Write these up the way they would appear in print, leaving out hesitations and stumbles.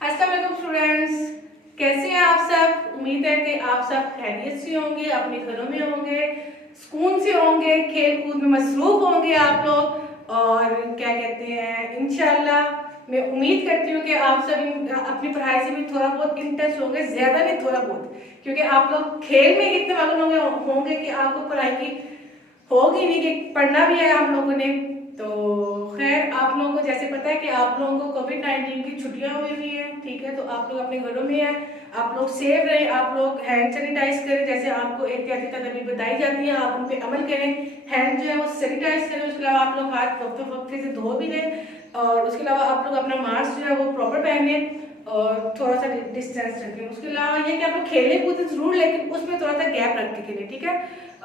अस्सलाम वालेकुम स्टूडेंट्स, कैसे हैं आप सब। उम्मीद है कि आप सब खैरियत से होंगे, अपने घरों में होंगे, सुकून से होंगे, खेल कूद में मसरूफ होंगे आप लोग। और क्या कहते हैं, इंशाल्लाह मैं उम्मीद करती हूँ कि आप सब अपनी पढ़ाई से भी थोड़ा बहुत इन टच होंगे, ज्यादा नहीं थोड़ा बहुत, क्योंकि आप लोग खेल में इतने मगन होंगे कि आपको पढ़ाई की होगी नहीं कि पढ़ना भी है हम लोगों ने। तो खैर, आप लोगों को जैसे पता है कि आप लोगों को कोविड-19 की छुट्टियां हुई हुई है, ठीक है। तो आप लोग अपने घरों में हैं, आप लोग सेफ रहें, आप लोग हैंड सैनिटाइज करें, जैसे आपको एहतियाती तदबीर बताई जाती हैं आप उन पर अमल करें। हैंड जो है वो सैनिटाइज करें, उसके अलावा आप लोग हाथ वक्त से धो भी लें, और उसके अलावा आप लोग अपना मास्क जो है वो प्रॉपर पहने और थोड़ा सा डिस्टेंस रखें। उसके अलावा ये कि आप लोग खेले कूदें जरूर, लेकिन उसमें थोड़ा सा गैप रख के खेलें, ठीक है।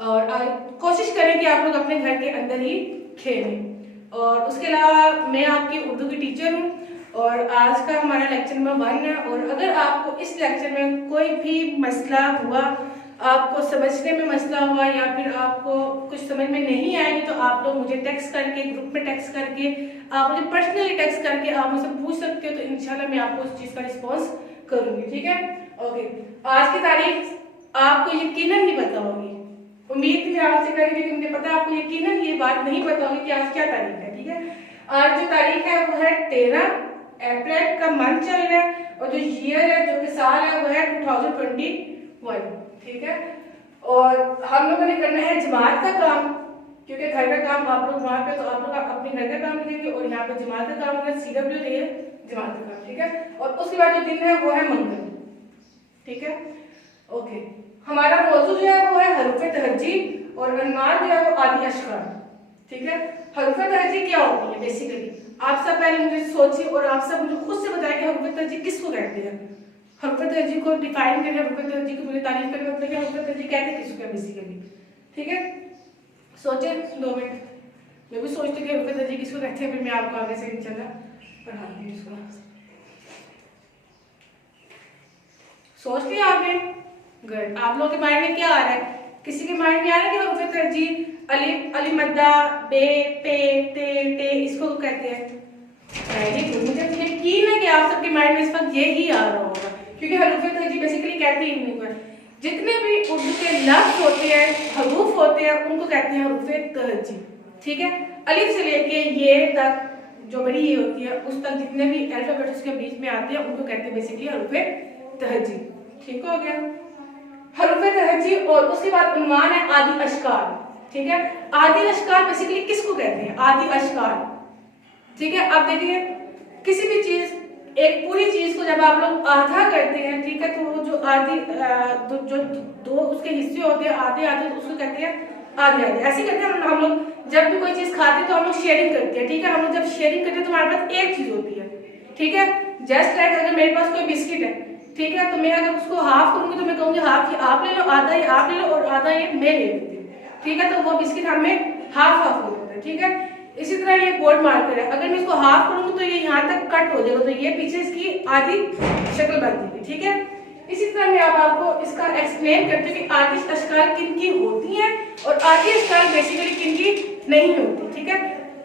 और कोशिश करें कि आप लोग अपने घर के अंदर ही खेलें। और उसके अलावा मैं आपकी उर्दू की टीचर हूँ और आज का हमारा लेक्चर नंबर 1 है। और अगर आपको इस लेक्चर में कोई भी मसला हुआ, आपको समझने में मसला हुआ या फिर आपको कुछ समझ में नहीं आएगी, तो आप लोग मुझे टेक्स्ट करके, ग्रुप में टेक्स्ट करके, आप मुझे पर्सनली टेक्स्ट करके आप मुझसे पूछ सकते हो। तो इंशाल्लाह मैं आपको उस चीज़ का रिस्पॉन्स करूँगी, ठीक है। ओके, आज की तारीख आपको यकीनन नहीं पता होगी, उम्मीद मैं आपसे करी, लेकिन मुझे पता है आपको यकीनन ये बात नहीं पता होगी कि आज क्या तारीख है, ठीक है। आज जो तारीख है वो है 13 अप्रैल का मंथ चल रहा है, और जो ईयर है, जो कि साल है, वो है 2021, ठीक है। और हम लोगों ने करना है जमात का काम, क्योंकि घर का काम आप लोग वहां पे, तो आप लोग अपने घर का काम लिखेंगे और यहाँ पे जमात का काम है, CW जमात का काम, ठीक है। और उसके बाद जो दिन है वो है मंगल, ठीक है। ओके, हमारा मौजू जो है वो है हरूफे तहज्जी और अनुमान जो है वो आदि अशकार, ठीक है। हरूफे तहज्जी क्या होती है बेसिकली, आप सब पहले मुझे सोचिए और आप सब मुझे खुद से बताएं कि हरूफे तहज्जी किसको कहते हैं। हरूफे तहज्जी को डिफाइन करें, हरूफे तहज्जी को मुझे तारीफ करें, मतलब कि हरूफे तहज्जी कहते हैं किसको बेसिकली, ठीक है। सोचे 2 मिनट, मैं भी सोचती हूँ कि हरूफे तहज्जी किसको कहते हैं, फिर मैं आपको आगे से इंशाल्लाह पढ़ाऊंगी इसको। सोच लिया आपने? गुड। आप लोगों के माइंड में क्या आ रहा है? किसी के माइंड में आ रहा है कि हरूफे तहज्जी अलिफ, अली मद्दा, बे, पे, ते, टे, इसको कहते हैं? Very good. मुझे यकीन है कि आप सबके माइंड में इस वक्त ये ही आ रहा होगा, क्योंकि हरूफे तहज्जी बेसिकली कहते ही नहीं है। जितने भी उर्दू के लफ्ज होते हैं, हरूफ होते हैं, उनको कहते हैं हरूफे तहज्जी, ठीक है। अलिफ से लेके ये तक, जो बड़ी ये होती है, उस तक जितने भी अल्फाबेट्स के बीच में आते हैं उनको कहते हैं बेसिकली हरूफे तहज्जी, ठीक हो गया। हरूफे तहज्जी, और उसके बाद उन्वान है आदि अशकार, ठीक है। आदि अशकार बेसिकली किसको कहते हैं? आदि अशकार, ठीक है। अब देखिए, किसी भी चीज, एक पूरी चीज को जब आप लोग आधा करते हैं, ठीक है, तो वो जो आधी जो दो उसके हिस्से होते हैं, आधे आधे, तो उसको कहते हैं आधे आधे। ऐसे करते हैं हम लोग जब भी कोई चीज खाते हैं तो हम लोग शेयरिंग करते हैं, ठीक है। हम लोग जब शेयरिंग करते हैं तो हमारे पास एक चीज होती है, ठीक है। जस्ट लाइक अगर मेरे पास कोई बिस्किट है, ठीक है, तो मैं अगर उसको हाफ करूंगी तो मैं कहूंगी हाफ ही आप ले लो, आधा ही आप ले लो और आधा ये मैं ले लेती हूँ, ठीक है। तो वो बिस्किट हमें हाफ हाफ हो जाता है, ठीक है। इसी तरह ये बोर्ड मार्कर है, अगर मैं इसको हाफ करूंगी तो ये यहाँ तक कट हो जाएगा, तो ये पीछे इसकी आधी शक्ल बन जाएगी, ठीक है। इसी तरह मैं अब आपको इसका एक्सप्लेन करती हूँ कि आदि अशकार किनकी होती हैं और आदि अशकार बेसिकली किनकी नहीं होती, ठीक है।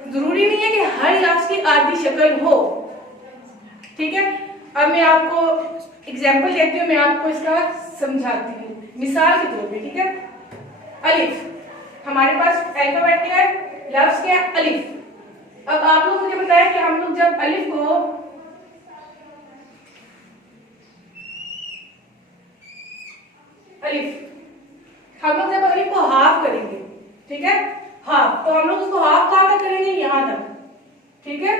जरूरी नहीं है कि हर लफ्ज की आदि शक्ल हो, ठीक है। अब मैं आपको एग्जाम्पल देती हूँ, मैं आपको इसका समझाती हूँ मिसाल के तौर पे, ठीक है। अलिफ, हमारे पास अल्फाबेट क्या है, लफ्ज क्या है, अलिफ। अब आप लोग मुझे बताएं कि हम लोग जब अलिफ को हम लोग जब अलिफ को हाफ करेंगे, ठीक है, हाफ, तो हम लोग उसको हाफ कहाँ तक करेंगे, यहाँ तक, ठीक है।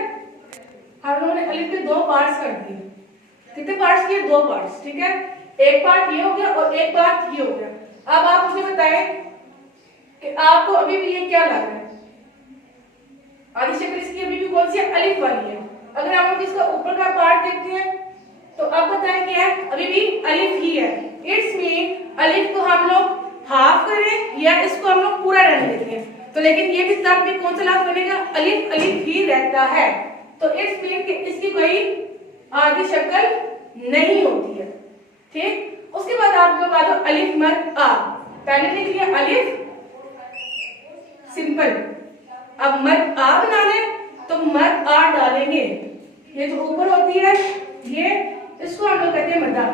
हम लोगों ने अलिफ के 2 पार्ट्स कर दिए। कितने पार्ट्स किए? 2 पार्ट्स, ठीक है। एक पार्ट ये हो गया और एक पार्ट ये हो गया। अब आप मुझे बताएं कि आपको अभी भी ये क्या लग रहा है, आधी शक्ल इसकी अभी भी कौन सी है, अलिफ वाली है। अगर हम लोग इसका ऊपर का पार्ट देखते हैं तो अब बताएं क्या है, अभी भी अलिफ ही है। इट्स मीन अलिफ को हम लोग हाफ करें या इसको हम लोग पूरा रहने देते हैं, तो लेकिन ये भी तब भी कौन सा लफ्ज बनेगा, अलिफ अलिफ ही रहता है। तो इट्स मीन कि इसकी कोई आधी शक्ल नहीं होती है, ठीक। उसके बाद आप लोग आ जाओ अलिफ मद आ, पहले लिख लिया अलिफ सिंपल, अब मद आ बनाने तो मद आ डालेंगे, ये जो ऊपर होती है ये इसको हम लोग कहते हैं मदा।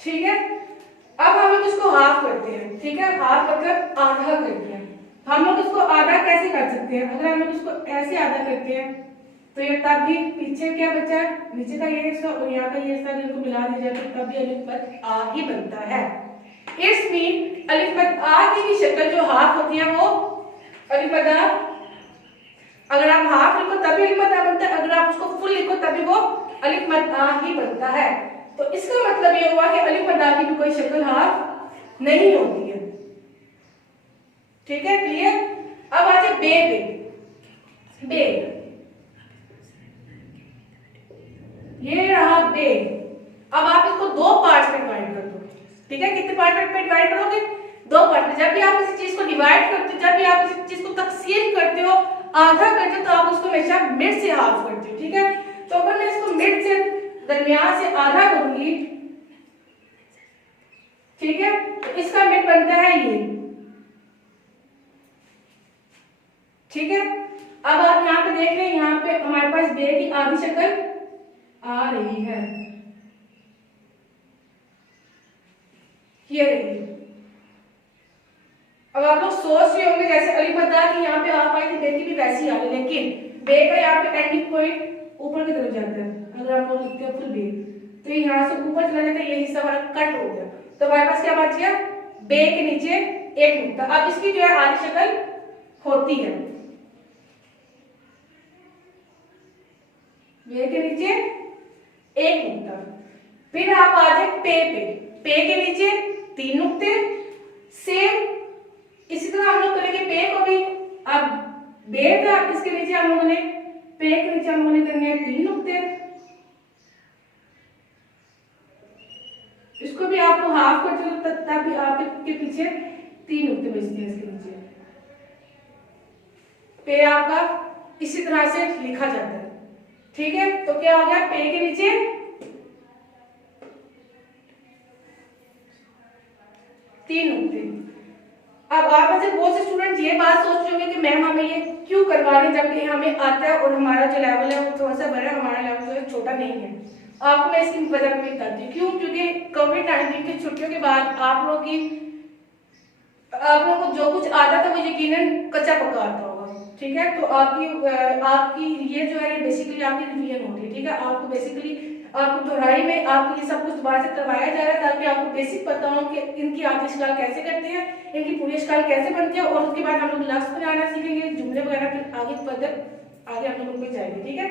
ठीक है, अब हम लोग इसको हाफ करते हैं। ठीक है, हाफ मतलब आधा करते हैं। हम लोग इसको आधा कैसे कर सकते हैं? अगर हम लोग इसको ऐसे आधा करते हैं तो ये तब भी पीछे क्या बचा, नीचे का ये हिस्सा और यहाँ का ये हिस्सा इनको मिला दिया जाए तो तब भी अलिफ मद आ ही बनता है। इट्स मीन अलिफ मद आ की भी शक्ल जो हाफ होती है वो अलिफ मद आ। अगर आप हाफ लिखो तभी अलिफ मद आ बनता है, अगर आप उसको फुल लिखो तभी वो अलिफ मद आ ही बनता है। तो इसका मतलब ये हुआ कि अलिफ मद आ की भी कोई शक्ल हाफ नहीं होती है। ठीक है, क्लियर? अब आ जाए बे पे। बे, ये रहा बे। अब आप इसको दो पार्ट्स में डिवाइड कर दो। ठीक है, कितने पार्ट में डिवाइड करोगे? दो पार्ट में। जब भी आप किसी चीज को डिवाइड करते हो, जब भी आप किसी चीज को तकसीम करते हो, आधा करते हो, तो आप उसको हमेशा मिड से हाफ करते हो। ठीक है, तो अगर मैं इसको मिड से दरमियान से आधा करूंगी, ठीक है, तो इसका मिड बनता है ये। ठीक है, अब आप यहाँ पे देख रहे हैं, यहाँ पे हमारे पास बे की आधी शक्ल आ रही है, ये रही। अब आप लोग सोच रहे होंगे जैसे अलिफ मद आ की यहाँ पे आप आई थी, बे की भी वैसी आ रही, लेकिन बे का यहाँ पे एंडिंग पॉइंट ऊपर की तरफ जाता है। अगर आप लोग लिखते हो फुल बे तो यहाँ से ऊपर चला जाता है, ये हिस्सा हमारा कट हो गया, तो हमारे पास क्या बच गया? बे के नीचे एक नुक्ता। अब इसकी जो है आधी शक्ल होती है बे के नीचे एक नुक्ता। फिर आप आ जाए पे पे। पे के नीचे तीन नुक्ते। सेम इसी तरह हम लोग करेंगे पे को भी। अब बे था, इसके नीचे हम लोगों ने, पे के नीचे हम लोगों ने करने हैं तीन नुक्ते। इसको भी आप हाफ करते हो तब भी आपके पीछे तीन नुक्ते बचते हैं इसके नीचे। पे आपका इसी तरह से लिखा जाता है। ठीक है, तो क्या हो गया? पे के नीचे तीन नुक्ते। अब आप में से बहुत से स्टूडेंट ये बात सोच रहे होंगे कि मैम हमें ये क्यों करवा रहे हैं जबकि हमें आता है और हमारा जो लेवल है वो थोड़ा सा बड़ा है, हमारा लेवल जो है छोटा नहीं है। आपको मैं इसकी वजह भी बताती हूँ क्यों। क्योंकि कोविड-19 की छुट्टियों के बाद आप लोगों को जो कुछ आता था वो यकीनन कच्चा पक्का आता होगा। ठीक है, तो आपकी ये जो है ये बेसिकली आपकी रिवीजन होती है। ठीक है, आपको बेसिकली आपको दोहराई में आपको ये सब कुछ दोबारा से करवाया जा रहा है ताकि आपको बेसिक पता हो कि इनकी आधी इश्काल कैसे करते हैं, इनकी पूरी इश्काल कैसे बनती है, और उसके बाद हम लोग लफ्ज़ बनाना सीखेंगे, जुमले वगैरह, फिर आगे फर्दर आगे हम लोग पे जाएंगे। ठीक है,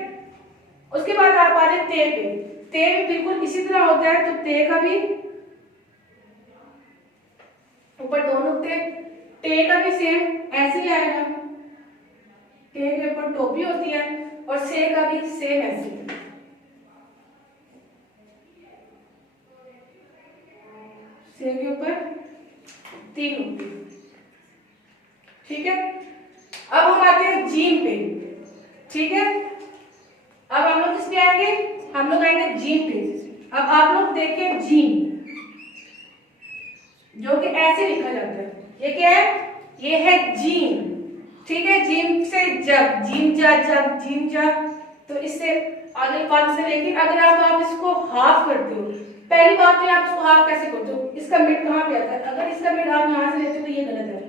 उसके बाद आप आ जाए ते पे। ते भी बिल्कुल इसी तरह होता है, तो ते का भी ऊपर दो नुक्ते। टे का भी सेम ऐसे ही आएगा, टे के ऊपर टोपी होती है, और से का भी सेम ऐसे ही। से के ऊपर तीन नुक्ते। ठीक है, अब हम आते हैं जीम पे। ठीक है, अब हम लोग किस पे आएंगे? हम लोग आएंगे जीम पे। अब आप लोग देखिए जीम जो कि ऐसे लिखा जाता है, ये क्या है? ये है जीम। ठीक है, जीम से जग, जीम जा जग, जीम जा, तो इससे आगे बात से। लेकिन अगर आप इसको हाफ करते हो, पहली बात तो आप इसको हाफ कैसे करते हो? इसका मिड कहाँ पे आता है? अगर इसका मिड आप यहां से लेते हो तो ये गलत है।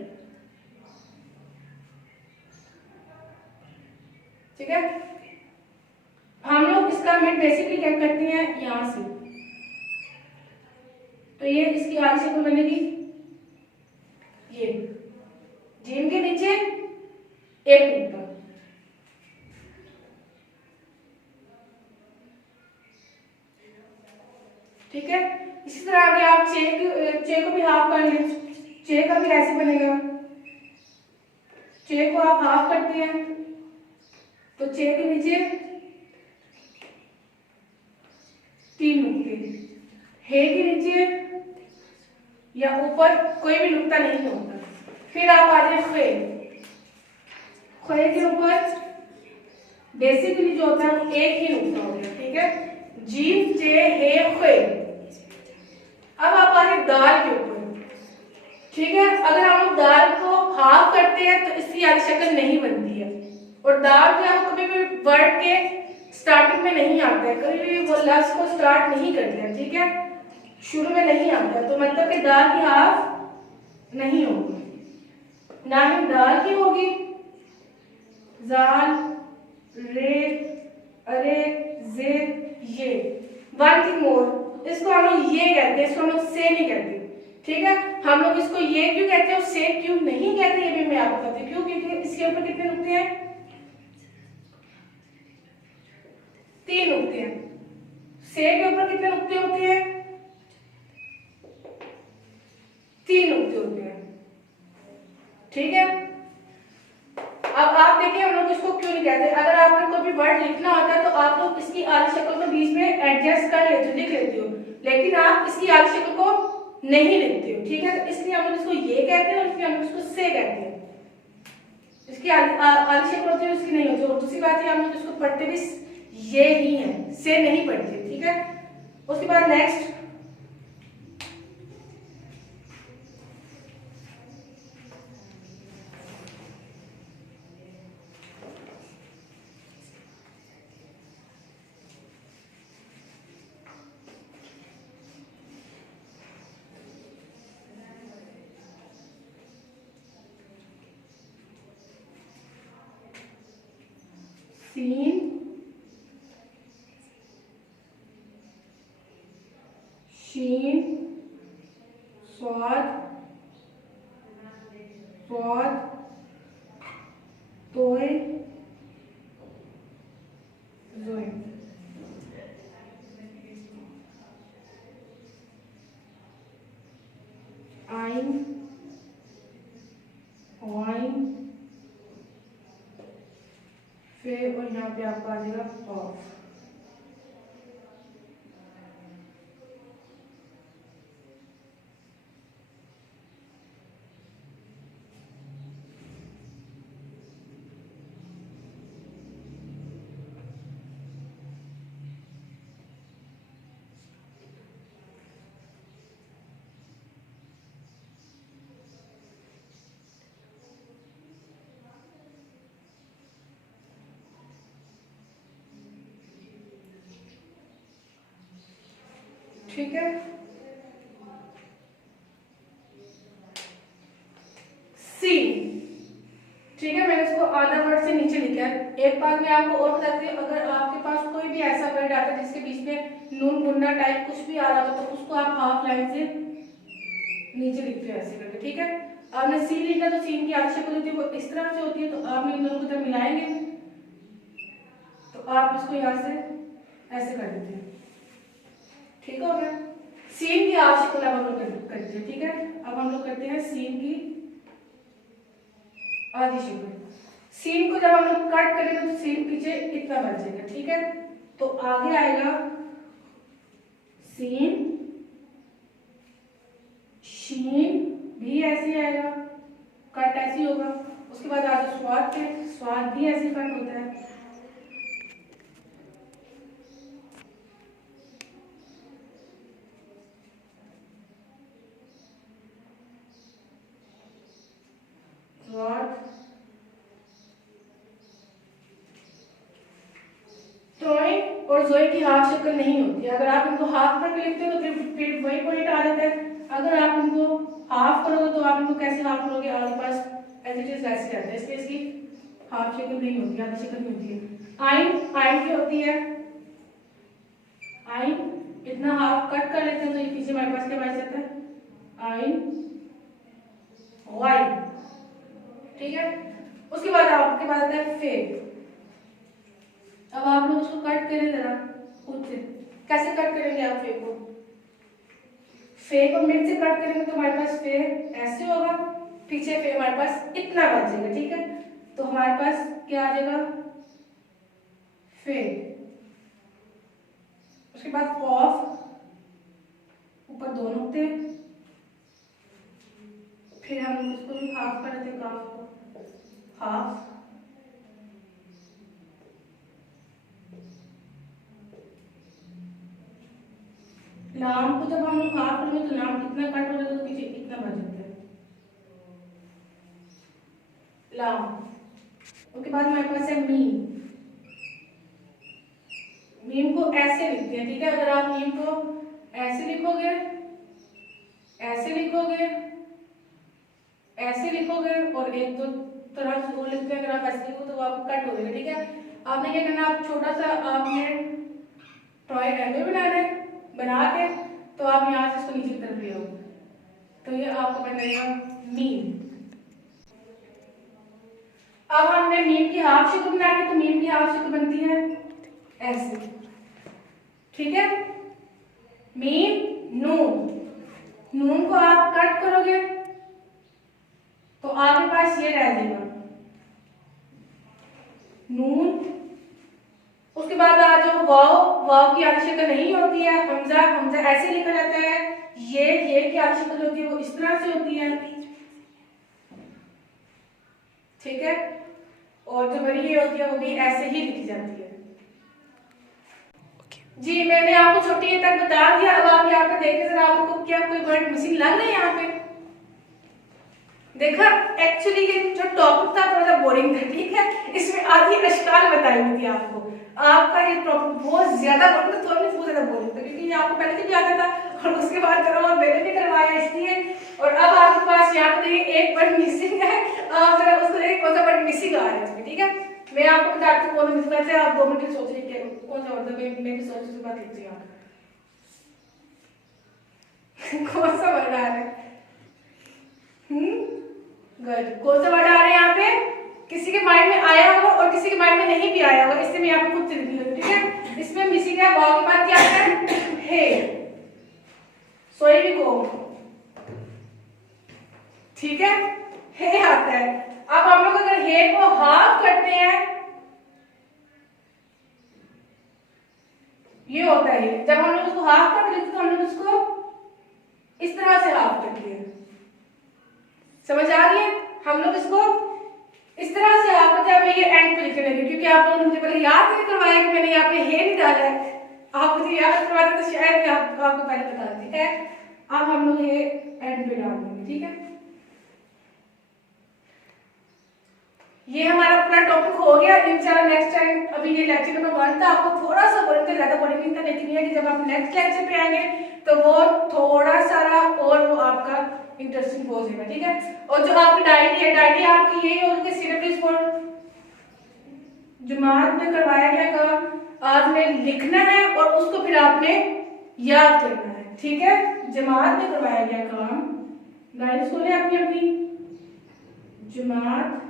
ठीक है, हम लोग इसका मिड बेसिकली क्या करते हैं? यहां से, तो ये इसकी आधी शक्ल बनेगी ये, जीम के नीचे एक नुक्ता। ठीक है, इसी तरह आगे आप चे को भी हाफ कर लें। चे का भी ऐसे बनेगा, चे को आप हाफ करते हैं तो चे के नीचे तीन नुक्ते, हे के नीचे या ऊपर कोई भी नुक्ता नहीं होता। फिर आप आ जाए खे। खे के ऊपर बेसिकली जो होता है वो एक ही नुक्ता होता है। ठीक है, जीम चे हे खे। अब आप आ जाए दाल के ऊपर। ठीक है, अगर हम लोग दाल को हाफ करते हैं तो इसकी आधी शक्ल नहीं बनती है, और दाल जो है कभी भी वर्ड के स्टार्टिंग में नहीं आता है, कभी भी लफ्ज को स्टार्ट नहीं करते हैं, ठीक है, शुरू में नहीं आता, तो मतलब कि दाल की हाफ नहीं होगी, ना ही दाल की होगी, जाल, रे, अरे, जे, ये। वन थिंग मोर, इसको हम लोग ये कहते हैं, इसको हम लोग से नहीं कहते, ठीक है। हम लोग इसको ये क्यों कहते हैं और से क्यों नहीं कहते, ये भी मैं आपको बताती हूँ। क्यों? क्योंकि इसके ऊपर कितने नुक्ते हैं? 3 नुक्ते हैं। से के ऊपर कितने नुक्ते होते हैं? 3 नुक्ते होते हैं, ठीक है। अब आप देखिए हम लोग इसको क्यों नहीं कहते। अगर आपने कोई भी वर्ड लिखना होता है तो आप लोग इसकी आधी शक्ल को बीच में एडजस्ट कर लेते हो, लिख लेते हो, लेकिन आप इसकी आधी शक्ल को नहीं लिखते हो, ठीक है। तो इसलिए हम लोग इसको ये कहते हैं और इसलिए हम लोग इसको से कहते हैं। इसकी आधी शक्ल होती है, इसकी नहीं होती। और दूसरी बात है, हम लोग इसको पढ़ते भी ये ही है, से नहीं पढ़ते, ठीक है। उसके बाद नेक्स्ट सीन, शीन, स्वाद, स्वाद, तोय, जोय। आइन, वाइन, फिर और यहाँ पे आपका आ जाएगा कॉफ। ठीक है, सी, ठीक है। मैंने इसको आधा वर्ड से नीचे लिखा है। एक बात मैं आपको और बताती हूँ, अगर आपके पास कोई भी ऐसा वर्ड आता है जिसके बीच में नून गुन्ना टाइप कुछ भी आ रहा हो तो उसको आप हाफ लाइन से नीचे लिखते हो ऐसे करके, ठीक है। आपने सी लिखा तो सीन की आधी शक्ल होती है वो इस तरह से होती है, तो आप इन दोनों को जब मिलाएंगे तो आप इसको यहाँ से ऐसे कर देते हैं, ठीक हो गया। सीन की आधी शक्ल अब हम लोग करते हैं, ठीक है। अब हम लोग करते हैं सीन की आधी शक्ल। सीन को जब हम लोग कट करेंगे तो सीन पीछे इतना बच जाएगा, ठीक है। तो आगे आएगा सीन, शीन भी ऐसे आएगा, कट ऐसे होगा। उसके बाद आगे स्वाद पे, स्वाद भी ऐसे कट होता है। स्वाद, तोय और जोय की हाफ शक्ल नहीं होती। अगर आप इनको हाफ करके लिखते हो तो फिर वही पॉइंट आ जाता है। अगर आप इनको हाफ करोगे तो आप इनको कैसे हाफ करोगे, आपके पास एज इट इज वैसे रहता है, इसलिए इसकी हाफ शक्ल नहीं होती, आधी शक्ल नहीं होती है। आइन, आइन की होती है, आइन इतना हाफ कट कर लेते हैं तो ये पीछे हमारे पास क्या बच जाता है, आइन, वाई, ठीक है। उसके बाद आपके पास आता है फे। अब आप लोग उसको कट करें जरा खुद से, कैसे कट करेंगे आप फे को? फे को मिड से कट करेंगे तो हमारे पास फे ऐसे होगा, पीछे फे हमारे पास इतना बच जाएगा, ठीक है। तो हमारे पास क्या आ जाएगा, फे। उसके बाद कॉफ, ऊपर 2 नुक्ते, फिर हम इसको भी हाफ कर देते हैं, काफ को हाफ, लाम को जब हम लोग हाफ करेंगे तो लाम कितना कट हो जाता है, तो पीछे इतना बच जाता है, लाम। उसके बाद हमारे पास है मी, मीम को ऐसे लिखते हैं, ठीक है। अगर आप मीम को ऐसे लिखोगे, ऐसे लिखोगे, ऐसे लिखोगे और एक दो तरह से वो लिखते हैं, अगर आप ऐसे लिखो तो आप कट हो जाएगा, ठीक है। आपने क्या करना, आप छोटा सा आपने टॉय एंगल बनाना है, बना के तो आप यहाँ से इसको नीचे की तरफ ले आओ, तो ये आपको बनेगा मीम। अब हमने मीम की हाफ शेप बनानी है, तो मीम की हाफ शेप बनती है ऐसे, ठीक है। मीम नून, नून को आप कट करोगे तो आपके पास ये रह जाएगा नून। उसके बाद आ जाओ वाव, वाव की आधी शक्ल नहीं होती है, हमजा, हमजा ऐसे लिखा जाता है। ये की आधी शक्ल होती है वो इस तरह से होती है, ठीक है। और जो बड़ी ये होती है वो भी ऐसे ही लिखी जाती है। जी मैंने आपको छोटी ए तक बता दिया। अब आप यहाँ पे देखें जरा, आपको क्या कोई वर्ड मिसिंग लग रहा है यहाँ पे? देखा, एक्चुअली ये जो टॉपिक था थोड़ा सा बोरिंग था, ठीक है। इसमें आधी अश्काल बताई हुई थी आपको। आपका ये टॉपिक बहुत ज्यादा बोरिंग था, थोड़ा नहीं बहुत ज्यादा बोरिंग था, क्योंकि ये आपको पहले से भी आता था और उसके बाद करो और मैंने भी करवाया इसलिए। और अब आपके पास यहाँ पे एक वर्ड मिसिंग है, आप जरा उसको देखिए कौन सा वर्ड मिसिंग आ रहा है इसमें, ठीक है। मैं आपको बताती हूँ कौन सा मिसिंग है, आप 2 मिनट सोच लीजिए कौन सा वर्ड है। मैं भी सोच उसके बाद लिखती हूँ कौन सा वर्ड आ रहा है। गुड, कौन सा वर्ड आ रहा है यहाँ पे? किसी के माइंड में आया होगा और किसी के माइंड में नहीं भी आया होगा, इससे मैं आपको खुद लिख दूँ, ठीक है। इसमें मिसिंग है वाव के बाद क्या आता है? हे, सोई भी को, ठीक है, हे आता है। अब हम लोग अगर हे को हाफ करते हैं, ये होता है, जब हम लोग उसको हाफ करते हैं तो हम लोग उसको इस तरह से हाफ करते हैं, समझ आ रही है? हम लोग इसको इस तरह से हाफ करते हैं। मैं ये एंड पे लिखने लगी क्योंकि आप लोगों ने मुझे पहले याद नहीं करवाया कि मैंने यहाँ पे हे नहीं डाला है। आप मुझे याद करवाते तो शायद मैं आपको पहले बता दी है। अब हम लोग ये एंड पे डाल देंगे, ठीक है। ये हमारा पूरा टॉपिक हो गया। इंशाल्लाह नेक्स्ट टाइम, अभी ये लेक्चर नंबर 1 था, आपको थोड़ा सा बोरिंग था, ज्यादा बोरिंग नहीं था, लेकिन ये कि जब आप नेक्स्ट लेक्चर पे आएंगे तो वो थोड़ा सारा और वो आपका इंटरेस्टिंग हो जाएगा, ठीक है। और जो आपकी डायरी है, डायरी आपकी यही होगी कि सिलेबस फॉर जमात में करवाया गया काम आपने लिखना है और उसको फिर आपने याद करना है, ठीक है। जमात में करवाया गया काम, डायरी खोले अपनी अपनी। जमात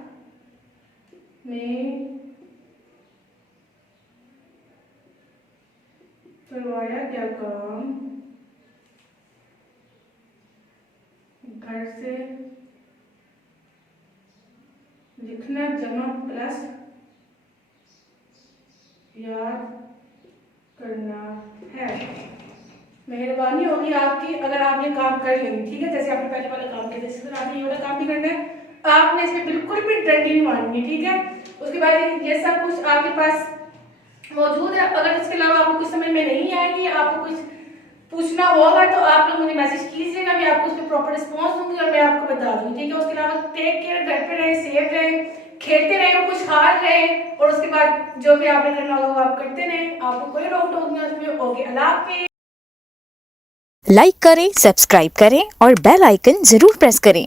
में करवाया गया काम, घर से लिखना जमा प्लस याद करना है। मेहरबानी होगी आपकी अगर आप ये काम कर लेंगे, ठीक है। जैसे आपने पहले वाला काम किया, जैसे आपने ये वाला काम भी करना है, आपने इसमें बिल्कुल भी डंडी नहीं मारनी, ठीक है। उसके बाद ये सब कुछ आपके पास मौजूद है। अगर इसके अलावा आपको कुछ समझ में नहीं आएगी, आपको कुछ पूछना होगा तो आप लोग मुझे मैसेज कीजिएगा, मैं आपको उस पर प्रॉपर रिस्पॉन्स दूंगी और मैं आपको बता दूंगी, ठीक है। उसके अलावा टेक केयर, घर पे रहें, सेफ रहें, खेलते रहें, खुशहाल रहें, और उसके बाद जो भी आपने करना होगा वो आप करते रहें। आपको कोई रोक टोक नहीं उसमें। ओके, अल्लाह हाफिज़। लाइक करें, सब्सक्राइब करें और बेल आइकन जरूर प्रेस करें।